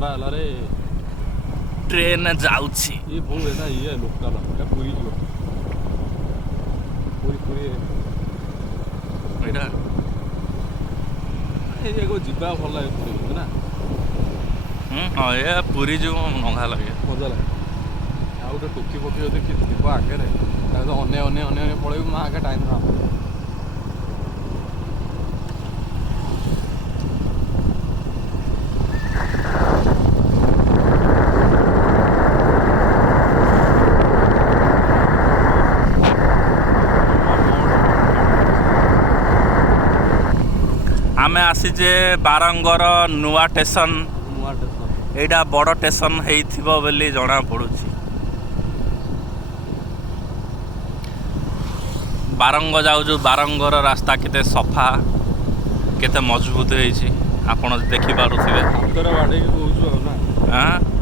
ଖରା ହେଲା ରେ ट्रेन जाउछि ये बहुत ऐसा ये लोकल है पूरी जो पूरी एटा ये को जिबा भल लागे पूरी ना हाँ ये पूरी जो नंगा लगे मजा लागे आ गोटे टोकी पकी जदि कि थी आगे तो अने पड़े मैं आगे टाइम ना आमे आसीजे बारंगर नुआ स्टेशन एटा बड़ स्टेशन हेइथिबो बोली जणा पड़ुछि बारंग जाउजु बारंगर रास्ता केते सफा केते मजबूत हेइछि आपण देखि पारुथिबे हातरे बाडे कहूछु ना हां